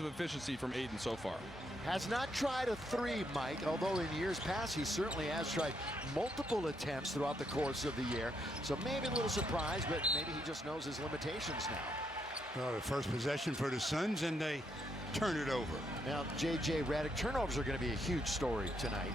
of efficiency from Ayton so far. Has not tried a three, Mike, although in years past he certainly has tried multiple attempts throughout the course of the year. So maybe a little surprised, but maybe he just knows his limitations now. Well, the first possession for the Suns, and they turn it over. Now, J.J. Redick, turnovers are going to be a huge story tonight.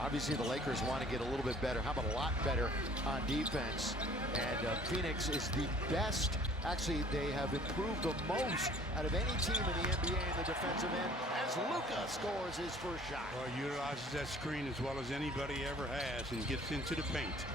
Obviously, the Lakers want to get a little bit better. How about a lot better on defense? And Phoenix is the best. Actually, they have improved the most out of any team in the NBA in the defensive end as Luka scores his first shot. Well, utilizes that screen as well as anybody ever has and gets into the paint.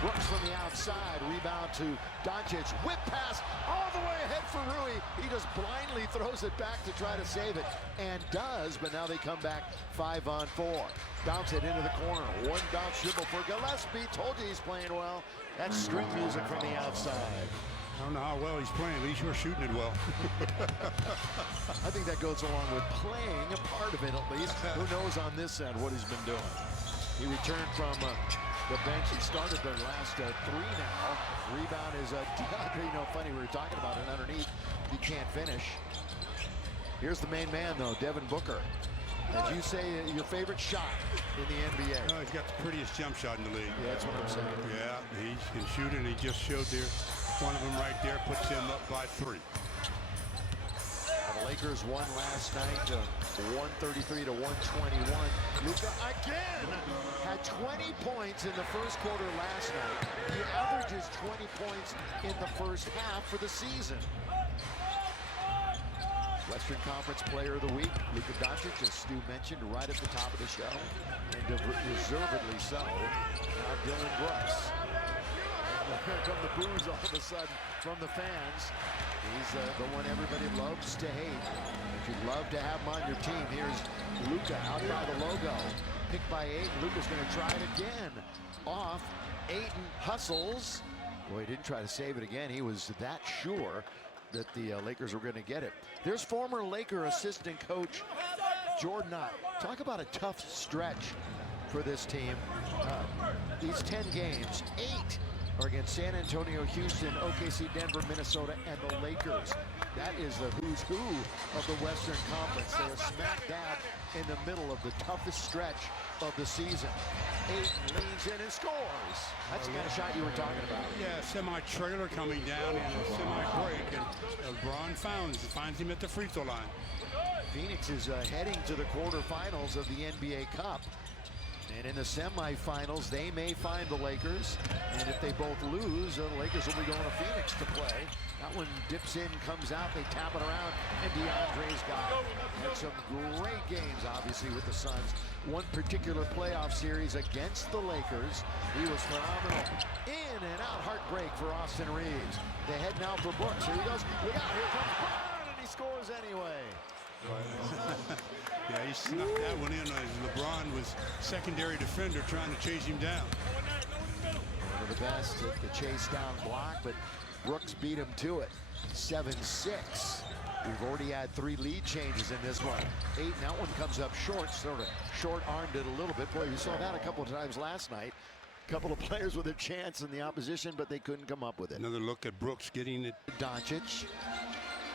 Brooks from the outside, rebound to Doncic, whip pass all the way ahead for Rui. He just blindly throws it back to try to save it, and does, but now they come back 5-on-4. Bounce it into the corner, one bounce dribble for Gillespie. Told you he's playing well. That's string music from the outside. I don't know how well he's playing, at least you're shooting it well. I think that goes along with playing a part of it at least. Who knows on this end what he's been doing. He returned from the bench. He started their last three now. Rebound is funny, we were talking about it underneath. He can't finish. Here's the main man though, Devin Booker. As you say, your favorite shot in the NBA. Oh, he's got the prettiest jump shot in the league. Yeah, that's what I'm saying. Yeah, he can shoot it, and he just showed there. One of them right there puts him up by 3. The Lakers won last night, 133 to 121. Luka again had 20 points in the first quarter last night. He averages 20 points in the first half for the season. Western Conference Player of the Week, Luka Doncic, as Stu mentioned, right at the top of the show, and reservedly so. Now Dylan Brooks. And here come the boos all of a sudden from the fans. He's the one everybody loves to hate. If you'd love to have him on your team, here's Luka out by the logo. Picked by Ayton. Luka's going to try it again. Off. Ayton hustles. Boy, he didn't try to save it again. He was that sure that the Lakers were going to get it. There's former Laker assistant coach Jordan Ott. Talk about a tough stretch for this team. These 10 games, 8 are against San Antonio, Houston, OKC, Denver, Minnesota, and the Lakers. That is the who's who of the Western Conference. They are smack dab in the middle of the toughest stretch of the season. Ayton leans in and scores. That's the kind of shot you were talking about. Yeah, semi-trailer coming down in a semi-break, and LeBron finds him at the free throw line. Phoenix is heading to the quarterfinals of the NBA Cup. And in the semifinals, they may find the Lakers. And if they both lose, the Lakers will be going to Phoenix to play. That one dips in, comes out, they tap it around, and DeAndre's got it. Had some great games, obviously, with the Suns. One particular playoff series against the Lakers, he was phenomenal. In and out heartbreak for Austin Reeves. They head now for Brooks. Here he goes. Look out, here comes Brown, and he scores anyway. Yeah, he snuck that one in as LeBron was secondary defender trying to chase him down. One of the best at the chase down block, but Brooks beat him to it. 7-6. We've already had 3 lead changes in this one. Ayton, that one comes up short, sort of short-armed it a little bit. Boy, you saw that a couple of times last night. A couple of players with a chance in the opposition, but they couldn't come up with it. Another look at Brooks getting it. Doncic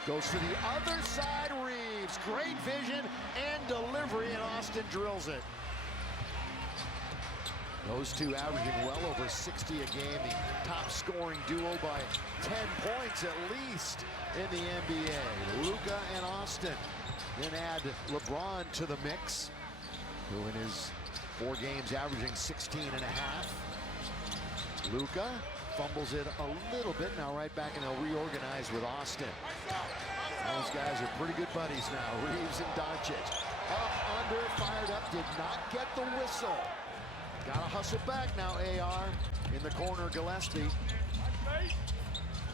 goes to the other side. Reeves, great vision and delivery, and Austin drills it. Those two averaging well over 60 a game, the top scoring duo by 10 points at least in the NBA. Luka and Austin. Then add LeBron to the mix, who in his 4 games averaging 16 and a half. Luka fumbles it a little bit, now right back, and they'll reorganize with Austin. Those guys are pretty good buddies now, Reeves and Doncic. Up, under, fired up, did not get the whistle. Gotta hustle back now, AR. In the corner, Gillespie.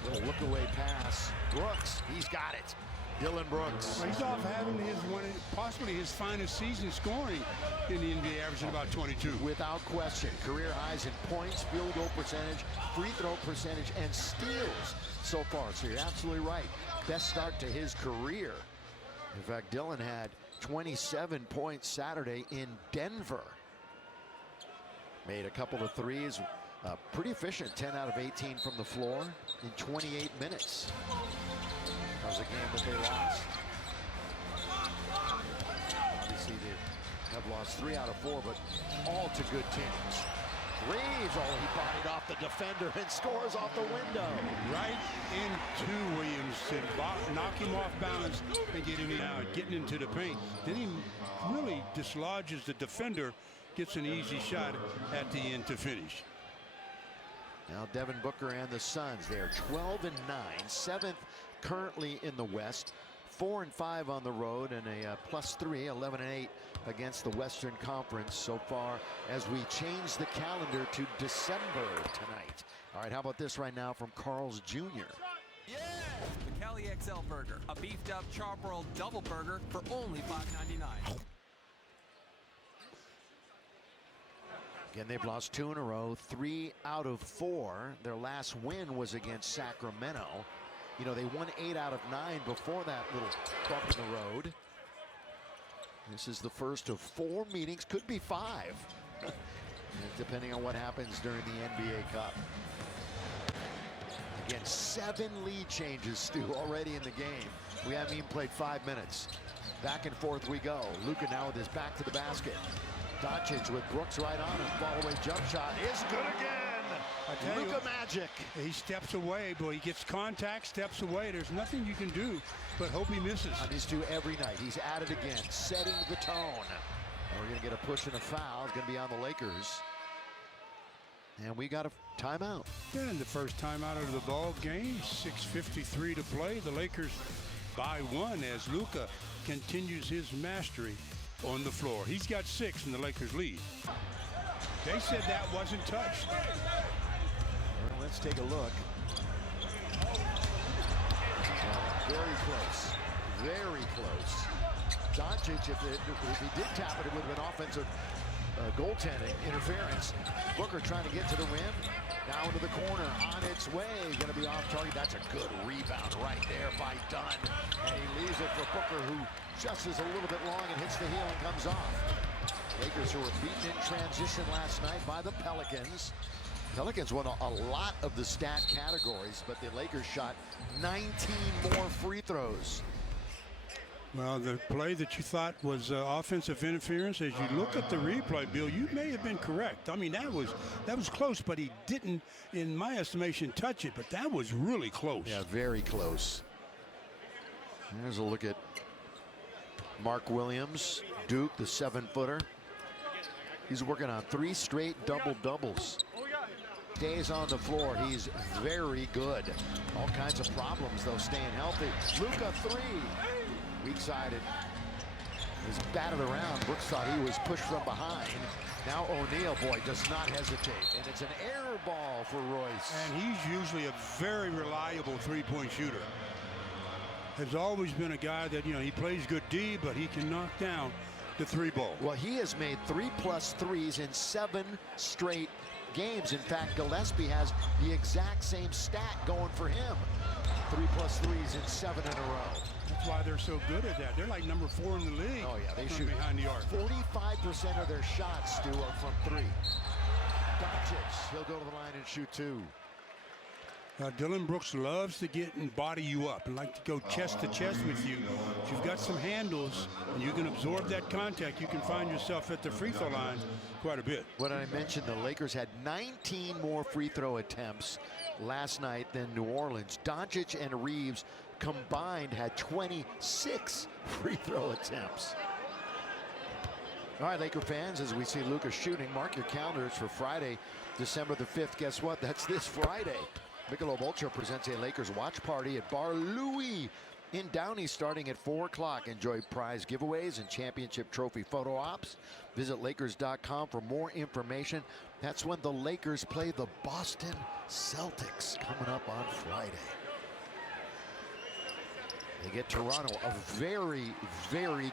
Little look away pass. Brooks, he's got it. Dylan Brooks. Well, he's off having possibly his finest season scoring in the NBA, averaging about 22. Without question. Career highs in points, field goal percentage, free throw percentage, and steals so far. So you're absolutely right. Best start to his career. In fact, Dylan had 27 points Saturday in Denver. Made a couple of threes. Pretty efficient, 10 out of 18 from the floor in 28 minutes. That was a game that they lost. 3 out of 4, but all to good teams. Reeves, oh, he bodied off the defender and scores off the window. Right into Williamson, knock him off balance and get him out, getting into the paint. Then he really dislodges the defender, gets an easy shot at the end to finish. Now Devin Booker and the Suns, they're 12-9, 7th currently in the West, 4-5 on the road, and a +3, 11-8 against the Western Conference so far as we change the calendar to December tonight. All right, how about this right now from Carl's Jr.? Yeah! The Cali XL Burger, a beefed up char-broiled double burger for only $5.99. Again, they've lost 2 in a row, 3 out of 4. Their last win was against Sacramento. You know, they won 8 out of 9 before that little bump in the road. This is the first of 4 meetings, could be 5, depending on what happens during the NBA Cup. Again, 7 lead changes, Stu, already in the game. We haven't even played 5 minutes. Back and forth we go. Luka now with his back to the basket. Doncic with Brooks right on him. Fall away jump shot is good again. Luka Magic. He steps away, but he gets contact, steps away. There's nothing you can do but hope he misses. On these two every night. He's at it again, setting the tone. And we're going to get a push and a foul. It's going to be on the Lakers. And we got a timeout. Yeah, and the first timeout of the ball game. 6:53 to play. The Lakers by 1 as Luka continues his mastery on the floor. He's got 6 and the Lakers lead. They said that wasn't touched. Well, let's take a look. Very close. Very close. Doncic, if he did tap it, it would have been offensive goaltending interference. Booker trying to get to the rim. Now into the corner, on its way, going to be off target. That's a good rebound right there by Dunn. And he leaves it for Booker, who just is a little bit long and hits the heel and comes off. Lakers who were beaten in transition last night by the Pelicans. Pelicans won a lot of the stat categories, but the Lakers shot 19 more free throws. Well, the play that you thought was offensive interference, as you look at the replay, Bill, you may have been correct. I mean, that was close, but he didn't, in my estimation, touch it. But that was really close. Yeah, very close. Here's a look at Mark Williams, Duke, the 7-footer. He's working on 3 straight double-doubles. Days on the floor, he's very good. All kinds of problems, though, staying healthy. Luka 3. Weak-sided. Was batted around. Brooks thought he was pushed from behind. Now O'Neal, boy, does not hesitate. And it's an error ball for Royce. And he's usually a very reliable three-point shooter. Has always been a guy that, you know, he plays good D, but he can knock down the 3-ball. Well, he has made 3+ threes in 7 straight games. In fact, Gillespie has the exact same stat going for him. 3+ threes in 7 in a row. That's why they're so good at that. They're like number 4 in the league. Oh yeah, they shoot behind the arc. 45% of their shots, Stu, are from 3. Doncic, he'll go to the line and shoot 2. Dillon Brooks loves to get and body you up and like to go chest to chest with you. If you've got some handles and you can absorb that contact, you can find yourself at the free throw line quite a bit. What I mentioned, the Lakers had 19 more free throw attempts last night than New Orleans. Doncic and Reeves combined had 26 free throw attempts. All right, Laker fans, as we see Luka shooting, mark your calendars for Friday, December the 5th. Guess what? That's this Friday. Michelob Ultra presents a Lakers watch party at Bar Louie in Downey starting at 4 o'clock. Enjoy prize giveaways and championship trophy photo ops. Visit Lakers.com for more information. That's when the Lakers play the Boston Celtics coming up on Friday. They get Toronto, a very, very